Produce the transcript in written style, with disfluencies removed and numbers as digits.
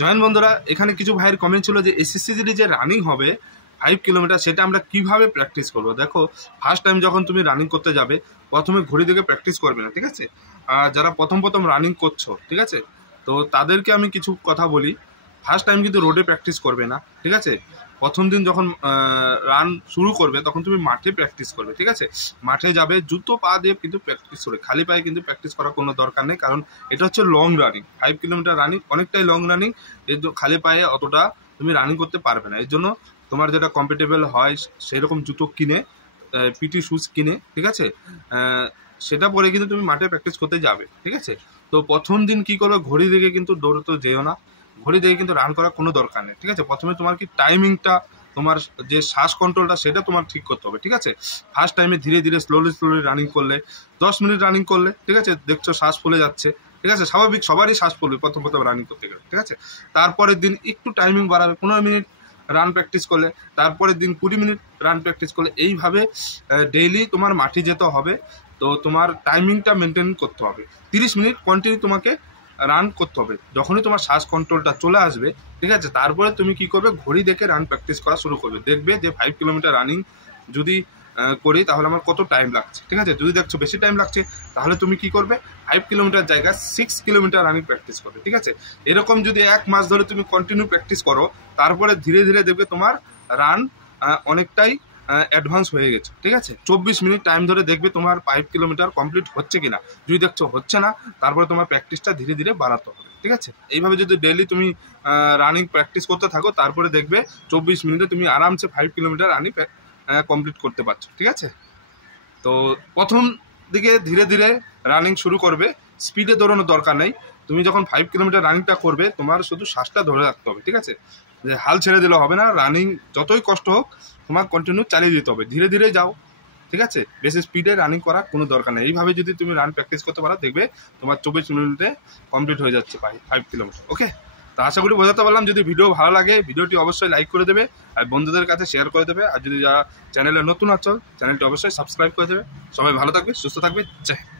Join বন্ধুরা, এখানে কিছু ভাইয়ের কমেন্ট ছিল যে এসএসসি যে রানিং হবে 5 কিলোমিটার, সেটা আমরা কিভাবে প্র্যাকটিস করব। দেখো, ফার্স্ট টাইম যখন তুমি রানিং করতে যাবে, প্রথমে ঘড়ি দেখে প্র্যাকটিস করবে না, ঠিক আছে। আর যারা প্রথম রানিং করছো, ঠিক আছে, তো তাদেরকে আমি কিছু কথা বলি। ফার্স্ট টাইম কিন্তু রোডে প্র্যাকটিস করবে না, ঠিক আছে। প্রথম দিন যখন রান শুরু করবে তখন তুমি মাঠে প্র্যাকটিস করবে, ঠিক আছে। মাঠে যাবে, জুতো পা দিয়ে কিন্তু প্র্যাকটিস করে, খালি পায়ে কিন্তু প্র্যাকটিস করার কোনো দরকার নেই, কারণ এটা হচ্ছে লং রানিং। 5 কিলোমিটার রানিং অনেকটাই লং রানিং, এর খালি পায়ে অতটা তুমি রানিং করতে পারবে না। এর জন্য তোমার যেটা কম্ফর্টেবল হয় সেরকম জুতো কিনে, পিটি শুজ কিনে, ঠিক আছে, সেটা পরে কিন্তু তুমি মাঠে প্র্যাকটিস করতে যাবে, ঠিক আছে। তো প্রথম দিন কি করবে, ঘড়ি দেখে কিন্তু দৌড়তে যেও না, ঘড়ি দেখে কিন্তু রান করার কোনো দরকার নেই, ঠিক আছে। প্রথমে তোমার কি টাইমিংটা, তোমার যে শ্বাস কন্ট্রোলটা সেটা তোমার ঠিক করতে হবে, ঠিক আছে। ফার্স্ট টাইমে ধীরে ধীরে স্লোলি রানিং করলে, 10 মিনিট রানিং করলে, ঠিক আছে, দেখছো শ্বাস ফুলে যাচ্ছে, ঠিক আছে, স্বাভাবিক, সবারই শ্বাস ফুলবে প্রথম রানিং করতে গেলে, ঠিক আছে। তারপরের দিন একটু টাইমিং বাড়াবে, 15 মিনিট রান প্র্যাকটিস করলে, তারপরের দিন 20 মিনিট রান প্র্যাকটিস করলে, এইভাবে ডেইলি তোমার মাঠে যেতে হবে। তো তোমার টাইমিংটা মেনটেন করতে হবে, 30 মিনিট কন্টিনিউ তোমাকে রান করতে হবে। যখনই তোমার শ্বাস কন্ট্রোলটা চলে আসবে, ঠিক আছে, তারপরে তুমি কি করবে, ঘড়ি দেখে রান প্র্যাকটিস করা শুরু করবে। দেখবে যে 5 কিলোমিটার রানিং যদি করি তাহলে আমার কত টাইম লাগছে, ঠিক আছে। যদি দেখছো বেশি টাইম লাগছে, তাহলে তুমি কি করবে, 5 কিলোমিটার জায়গায় 6 কিলোমিটার রানিং প্র্যাকটিস করবে, ঠিক আছে। এরকম যদি 1 মাস ধরে তুমি কন্টিনিউ প্র্যাকটিস করো, তারপরে ধীরে ধীরে দেখবে তোমার রান অনেকটাই অ্যাডভান্স হয়ে গেছে, ঠিক আছে। 24 মিনিট টাইম ধরে দেখবে তোমার 5 কিলোমিটার কমপ্লিট হচ্ছে কিনা। যদি দেখছো হচ্ছে না, তারপরে তোমার প্র্যাকটিসটা ধীরে ধীরে বাড়াতে হবে, ঠিক আছে। এইভাবে যদি ডেইলি তুমি রানিং প্র্যাকটিস করতে থাকো, তারপরে দেখবে 24 মিনিটে তুমি আরামসে 5 কিলোমিটার রানিং কমপ্লিট করতে পারছো, ঠিক আছে। তো প্রথম দিকে ধীরে ধীরে রানিং শুরু করবে, স্পিডে দৌড়ানোর দরকার নেই। তুমি যখন 5 কিলোমিটার রানিংটা করবে, তোমার শুধু শ্বাসটা ধরে রাখতে হবে, ঠিক আছে। যে হাল ছেড়ে দিলে হবে না, রানিং যতই কষ্ট হোক তোমার কন্টিনিউ চালিয়ে দিতে হবে, ধীরে ধীরে যাও, ঠিক আছে। বেশি স্পিডে রানিং করার কোনো দরকার নেই। এইভাবে যদি তুমি রান প্র্যাকটিস করতে পারো, দেখবে তোমার 24 মিনিটে কমপ্লিট হয়ে যাচ্ছে 5 কিলোমিটার, ওকে। তো আশা করি বোঝাতে পারলাম। যদি ভিডিও ভালো লাগে, ভিডিওটি অবশ্যই লাইক করে দেবে আর বন্ধুদের কাছে শেয়ার করে দেবে। আর যদি যারা চ্যানেলে নতুন আছো, চ্যানেলটি অবশ্যই সাবস্ক্রাইব করে দেবে। সবাই ভালো থাকবে, সুস্থ থাকবে, জয় হিন্দ।